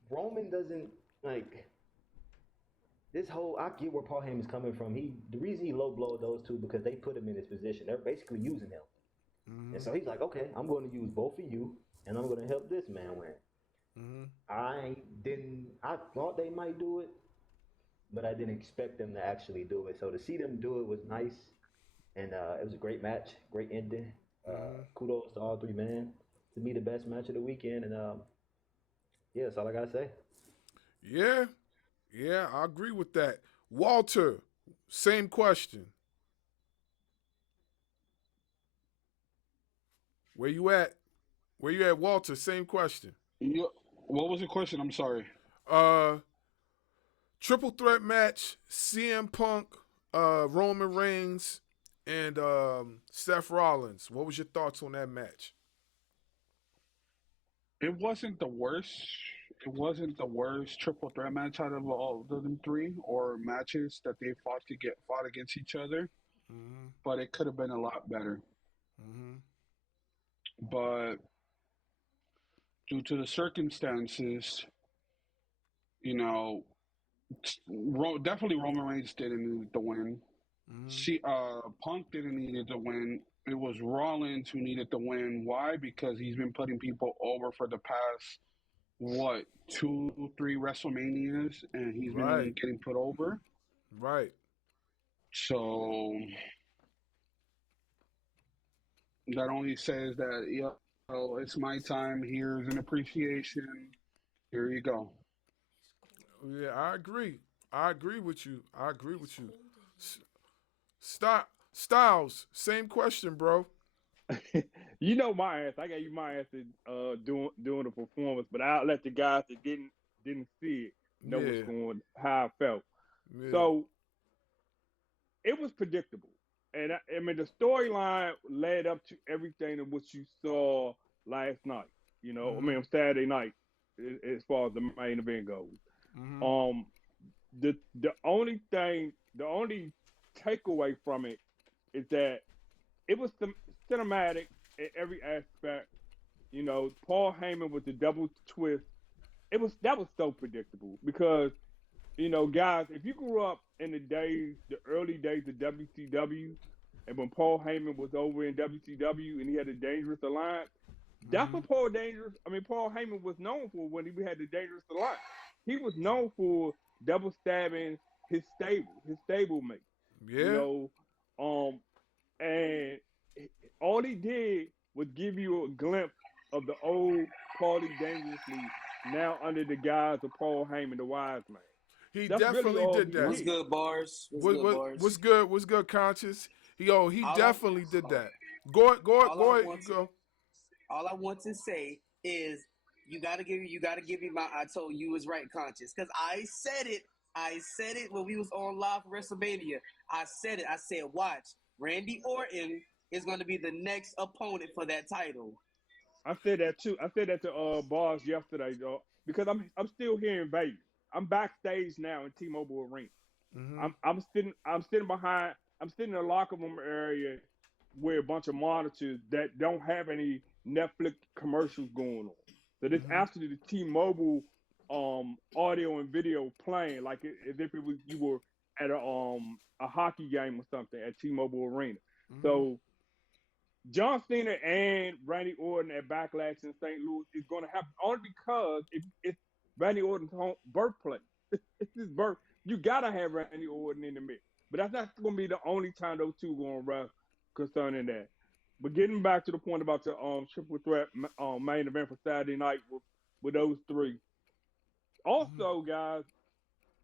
Roman doesn't like. this whole I get where Paul Heyman's coming from. The reason he low blowed those two because they put him in his position. They're basically using him. And so he's like, okay, I'm going to use both of you, and I'm going to help this man win. I thought they might do it, but I didn't expect them to actually do it. So to see them do it was nice, and it was a great match, great ending. Kudos to all three men. To me, the best match of the weekend, and yeah, that's all I gotta say. Yeah, I agree with that. Walter, same question. Where you at? Where you at, Walter? Same question. What was the question? I'm sorry. Triple threat match: CM Punk, Roman Reigns, and Seth Rollins. What was your thoughts on that match? It wasn't the worst. It wasn't the worst triple threat match out of all of them three or matches that they fought against each other. But it could have been a lot better. But due to the circumstances, you know, definitely Roman Reigns didn't need the win. Punk didn't need to win. It was Rollins who needed the win. Why? Because he's been putting people over for the past 2, 3 WrestleManias, and he's been getting put over. Right. So that only says that it's my time. Here's an appreciation. Here you go. Yeah, I agree. I agree with you. Styles, same question, bro. You know my answer. I gave you my answer doing the performance, but I'll let the guys that didn't see it know what's going how I felt. Yeah. So it was predictable. And I mean the storyline led up to everything of what you saw last night. You know, I mean Saturday night as far as the main event goes. The only takeaway from it is that it was cinematic in every aspect. You know, Paul Heyman with the double twist. That was so predictable because, you know, guys, if you grew up in the early days of WCW, and when Paul Heyman was over in WCW and he had a Dangerous Alliance, that's what Paul Heyman was known for when he had the Dangerous Alliance. He was known for double stabbing his stablemate. Yeah. You know, and all he did was give you a glimpse of the old Paulie Dangerously, now under the guise of Paul Heyman, the Wise Man. He That's definitely really all did he that. What's good, Bars? What's good? What's good, Conscious? He definitely did that. Go ahead. All I want to say is you gotta give me my I told you was right, Conscious, because I said it when we was on live for WrestleMania. I said it. I said, watch, Randy Orton is going to be the next opponent for that title. I said that too. I said that to Bars yesterday, because I'm still here in Vegas. I'm backstage now in T-Mobile Arena. I'm sitting in the locker room area where a bunch of monitors that don't have any Netflix commercials going on. So this actually the T-Mobile audio and video playing like as if you were at a hockey game or something at T-Mobile Arena. So John Cena and Randy Orton at Backlash in St. Louis is going to happen only because it's Randy Orton's birthplace. It's his birth. You got to have Randy Orton in the mix. But that's not going to be the only time those two are going to wrestle concerning that. But getting back to the point about the triple threat main event for Saturday night with those three. Also, guys,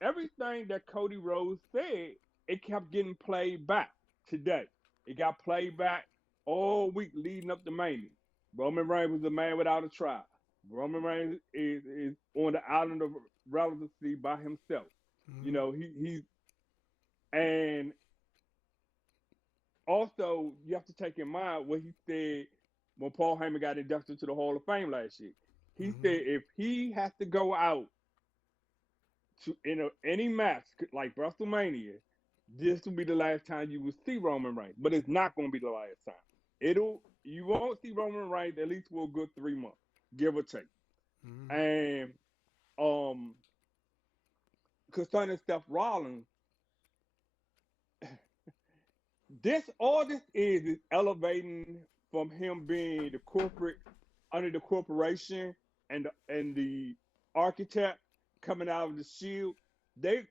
everything that Cody Rhodes said, it kept getting played back today. It got played back all week leading up to Mania. Roman Reigns was a man without a trial. Roman Reigns is on the island of relevancy by himself. You know, he's and also you have to take in mind what he said when Paul Heyman got inducted to the Hall of Fame last year. He said if he has to go out to any match like WrestleMania, this will be the last time you will see Roman Reigns. But it's not going to be the last time. You won't see Roman Reigns at least for a good 3 months, give or take. And concerning Seth Rollins, all this is elevating from him being the corporate under the corporation and the architect coming out of the Shield.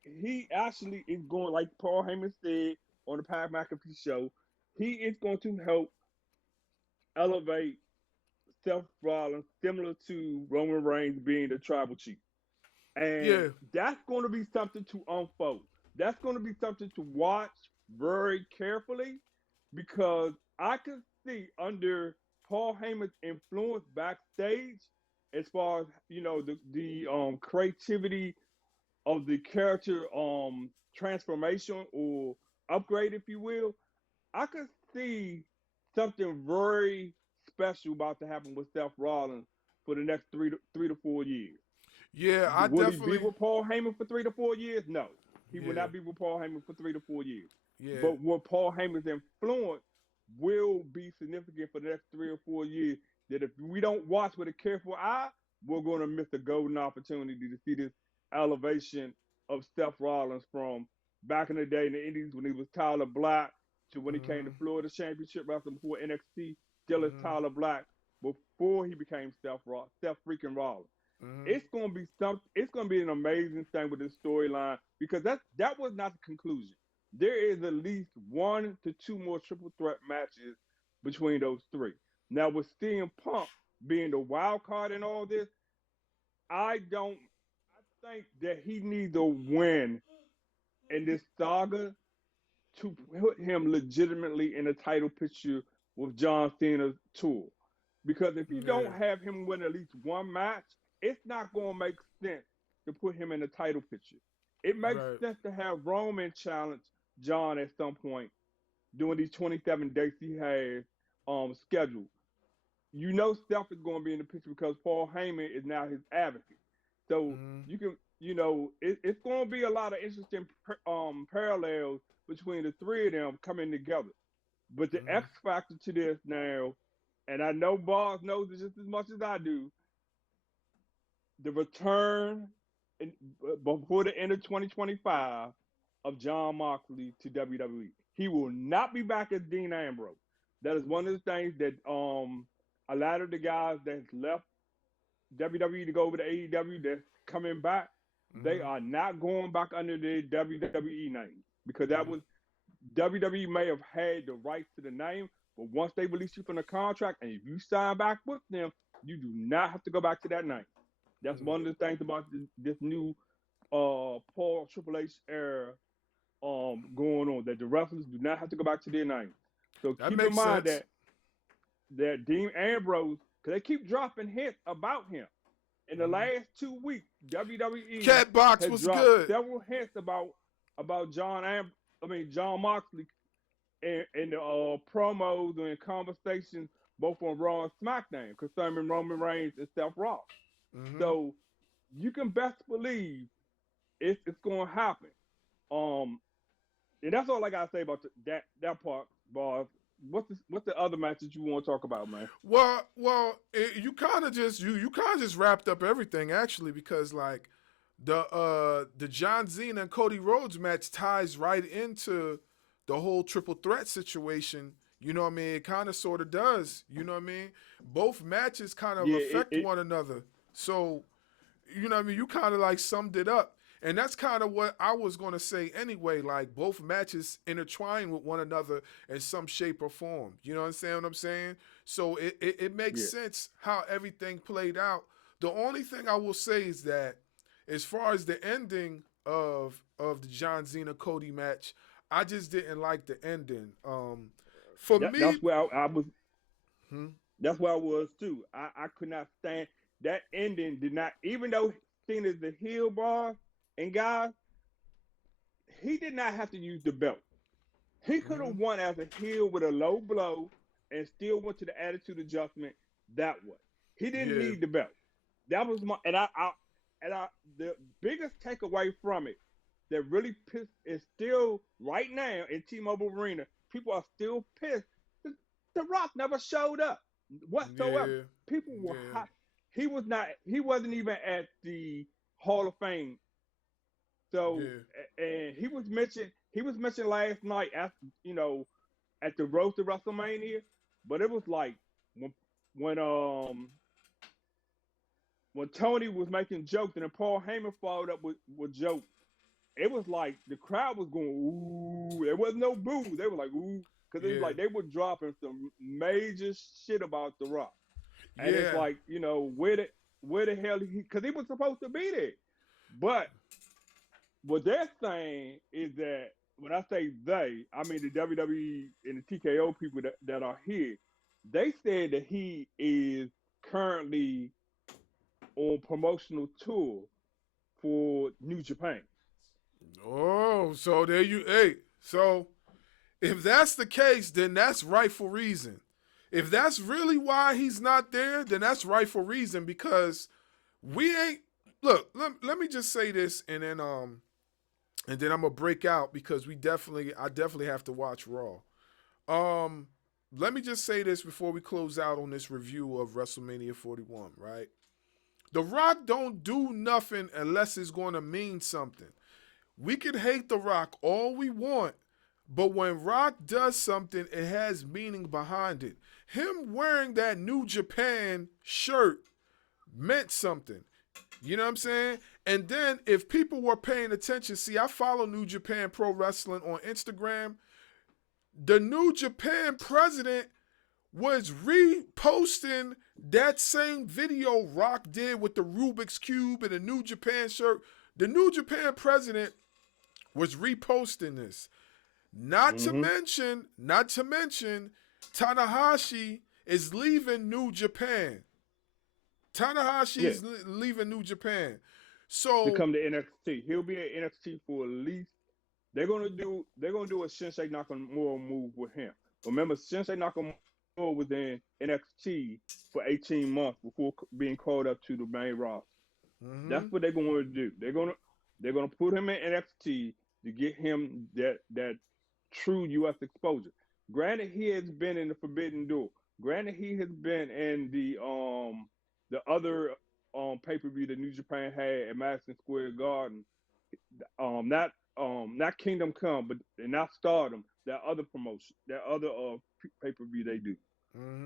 He actually is going, like Paul Heyman said on the Pat McAfee show, he is going to help elevate Seth Rollins, similar to Roman Reigns being the tribal chief. And that's going to be something to unfold. That's going to be something to watch very carefully, because I can see under Paul Heyman's influence backstage, as far as the creativity of the character transformation or upgrade, if you will, I could see something very special about to happen with Seth Rollins for the next 3 to 4 years. Yeah, I Will definitely. he be with Paul Heyman for 3 to 4 years? No, he will not be with Paul Heyman for 3 to 4 years. Yeah. But what Paul Heyman's influence will be significant for the next 3 or 4 years. That if we don't watch with a careful eye, we're going to miss a golden opportunity to see this elevation of Seth Rollins from back in the day in the Indies when he was Tyler Black to when he came to Florida Championship wrestling before NXT, still as Tyler Black before he became Seth freaking Rollins. It's gonna be an amazing thing with this storyline, because that was not the conclusion. There is at least 1 to 2 more triple threat matches between those three. Now, with CM Punk being the wild card in all this, I think that he needs a win in this saga to put him legitimately in a title picture with John Cena's tour. Because if you don't have him win at least one match, it's not going to make sense to put him in the title picture. It makes sense to have Roman challenge John at some point during these 27 dates he has scheduled. You know Steph is going to be in the picture because Paul Heyman is now his advocate. So you can, it's going to be a lot of interesting parallels between the three of them coming together. But the X factor to this now, and I know BARZ knows it just as much as I do, the return before the end of 2025 of Jon Moxley to WWE. He will not be back as Dean Ambrose. That is one of the things that a lot of the guys that's left WWE to go over to AEW that's coming back, they are not going back under the WWE name, because that was WWE may have had the rights to the name, but once they release you from the contract and if you sign back with them, you do not have to go back to that name. That's one of the things about this new Paul Triple H era going on, that the wrestlers do not have to go back to their name. So keep in mind that Dean Ambrose, because they keep dropping hints about him. In the last 2 weeks, WWE Catbox was good. Several hints about John Moxley in the promos and conversations both on Raw and SmackDown concerning Roman Reigns and Seth Rollins. So you can best believe it's going to happen. And that's all I gotta say about that part, BARZ. What's the other match that you want to talk about, man? Well, you kind of just wrapped up everything actually, because like the John Cena and Cody Rhodes match ties right into the whole triple threat situation. You know what I mean? It kind of sort of does. You know what I mean? Both matches kind of affect one another. So, you know what I mean? You kind of like summed it up. And that's kind of what I was going to say anyway. Like, both matches intertwine with one another in some shape or form. You know what I'm saying? So it makes sense how everything played out. The only thing I will say is that as far as the ending of the John Cena Cody match, I just didn't like the ending. For me, that's where I was. That's where I was too. I could not stand that ending. Did not, even though Cena's the heel, bar and guys, he did not have to use the belt. He could have won as a heel with a low blow and still went to the attitude adjustment that way. He didn't need the belt. That was my the biggest takeaway from it that really pissed is still right now in T-Mobile Arena. People are still pissed. The Rock never showed up whatsoever. People were hot. He wasn't even at the Hall of Fame So, Yeah. and he was mentioned last night after, at the road to WrestleMania, but it was like when when um when Tony was making jokes and then Paul Heyman followed up with jokes, it was like the crowd was going ooh. There was no boo. They were like ooh, because it was Yeah. like they were dropping some major shit about The Rock, and it's Yeah. like where the hell because he was supposed to be there, but what they're saying is that when I say they, I mean the WWE and the TKO people that are here. They said that he is currently on promotional tour for New Japan. Oh, so there you. Hey, so if that's the case, then that's rightful reason. If that's really why he's not there, then that's rightful reason because we ain't. Look, let me just say this, and then I'm gonna break out because I definitely have to watch Raw. Um, let me just say this before we close out on this review of WrestleMania 41. Right, The Rock don't do nothing unless it's gonna mean something. We can hate The Rock all we want, but when Rock does something, it has meaning behind it. Him wearing that New Japan shirt meant something. You know what I'm saying? And then if people were paying attention, see, I follow New Japan Pro Wrestling on Instagram. The New Japan president was reposting that same video Rock did with the Rubik's Cube and the New Japan shirt. The New Japan president was reposting this. Not to mention, Tanahashi is leaving New Japan. Tatanahashi's leaving New Japan. To So come to NXT. He'll be at NXT for at least they're gonna do a Shinsuke Nakamura move with him. Remember, Shinsuke Nakamura was in NXT for 18 months before being called up to the main roster. That's what they're going to do. They're gonna put him in NXT to get him that true U.S. exposure. Granted, he has been in the Forbidden Door. Granted, he has been in the other pay-per-view that New Japan had at Madison Square Garden. Not Kingdom Come, but not Stardom. That other promotion, that other pay-per-view they do.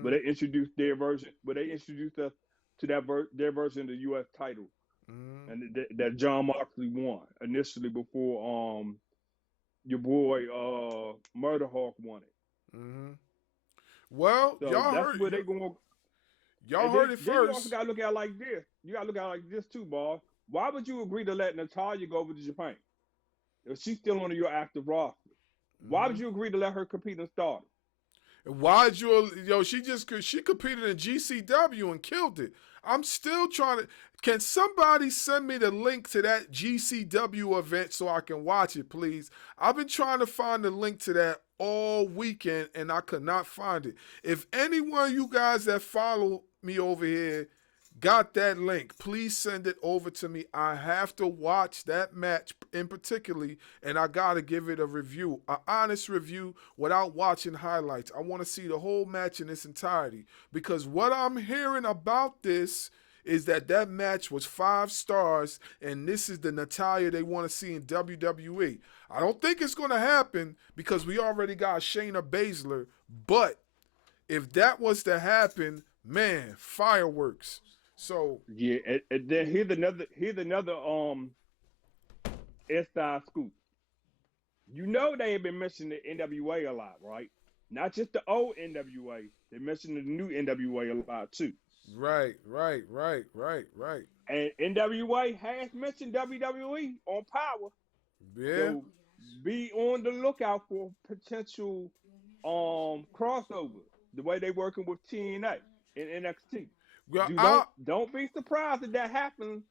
But they introduced their version. But they introduced us to their version of the U.S. title, and that John Moxley won initially before your boy Murder Hawk won it. Well, So y'all that's heard where they going. Y'all heard it Then you also first. got to look at it like this. You got to look at it like this too, boss. Why would you agree to let Natalya go over to Japan if she's still on your active roster? Why would you agree to let her compete in Stardom? Why'd you, she competed in GCW and killed it. I'm still trying to, can somebody send me the link to that GCW event so I can watch it, please? I've been trying to find the link to that all weekend and I could not find it. If anyone of you guys that follow me over here got that link, please send it over to me. I have to watch that match in particularly, and I gotta give it a review, an honest review without watching highlights. I want to see the whole match in its entirety because what I'm hearing about this is that match was 5 stars, and this is the Natalya they want to see in WWE. I don't think it's going to happen because we already got Shayna Baszler, but if that was to happen, man, fireworks. So yeah, and then here's another inside scoop. You know they have been mentioning the NWA a lot, right? Not just the old NWA. They mentioned the new NWA a lot too. Right. And NWA has mentioned WWE on Power. Yeah. So be on the lookout for potential crossover. The way they working with TNA and NXT. Well, Don't be surprised if that happens.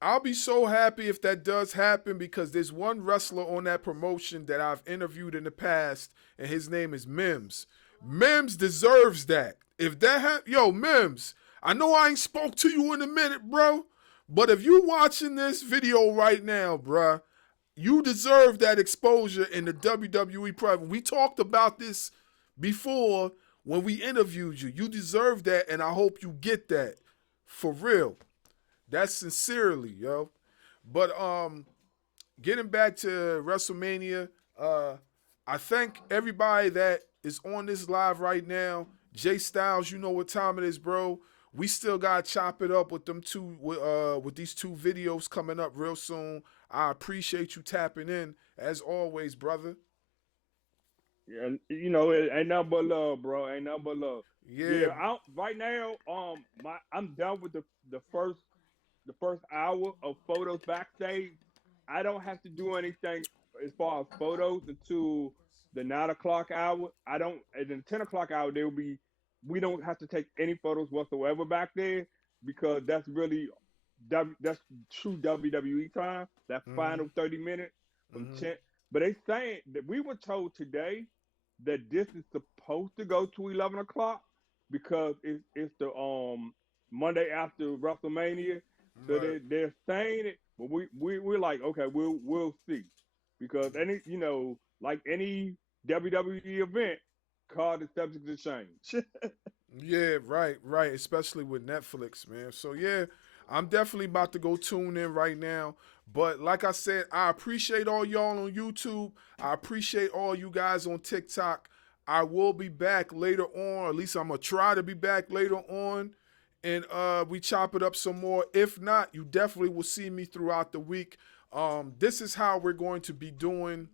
I'll be so happy if that does happen because there's one wrestler on that promotion that I've interviewed in the past, and his name is Mims. Mims deserves that. If that yo, Mims, I know I ain't spoke to you in a minute, bro, but if you watching this video right now, bruh, you deserve that exposure in the WWE private. We talked about this before when we interviewed you. You deserve that, and I hope you get that. For real. That's sincerely, yo. But getting back to WrestleMania, I thank everybody that is on this live right now. Jay Styles, you know what time it is, bro. We still gotta chop it up with them two with these two videos coming up real soon. I appreciate you tapping in as always, brother. Yeah, you know, it ain't nothing but love, bro. Ain't nothing but love. Yeah, Yeah, right now, I'm done with the first hour of photos backstage. I don't have to do anything as far as photos until the 9 o'clock hour. I don't, and then 10 o'clock hour there will be. We don't have to take any photos whatsoever back there because that's really that's true WWE time. That final 30 minutes from 10. But they saying that we were told today that this is supposed to go to 11 o'clock because it's the Monday after WrestleMania. So right. they're saying it, but we're like, okay, we'll see. Because like any WWE event, card is subject to change. Yeah, right. Especially with Netflix, man. So yeah, I'm definitely about to go tune in right now. But like I said, I appreciate all y'all on YouTube. I appreciate all you guys on TikTok. I will be back later on, or at least I'm gonna try to be back later on. And we chop it up some more. If not, you definitely will see me throughout the week. This is how we're going to be doing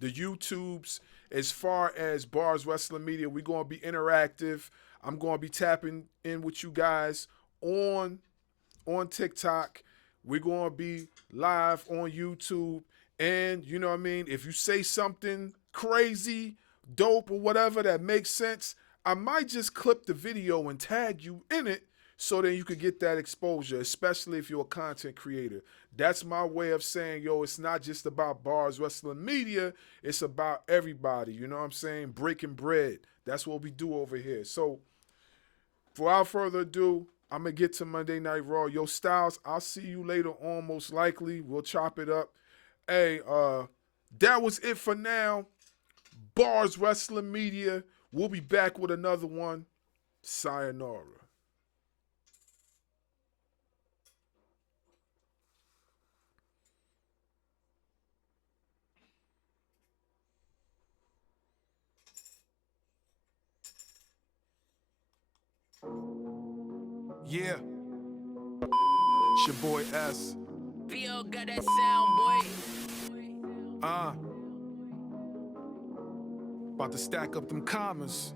the YouTubes as far as Bars Wrestling Media. We're going to be interactive. I'm going to be tapping in with you guys on TikTok. We're going to be live on YouTube. And you know what I mean? If you say something crazy, dope, or whatever that makes sense, I might just clip the video and tag you in it so then you could get that exposure, especially if you're a content creator. That's my way of saying, yo, it's not just about Bars Wrestling Media, it's about everybody. You know what I'm saying? Breaking bread. That's what we do over here. So, without further ado, I'm going to get to Monday Night Raw. Yo, Styles, I'll see you later on, most likely. We'll chop it up. Hey, that was it for now. Bars Wrestling Media. We'll be back with another one. Sayonara. Yeah, it's your boy S. VO got that sound, boy. About to stack up them commas.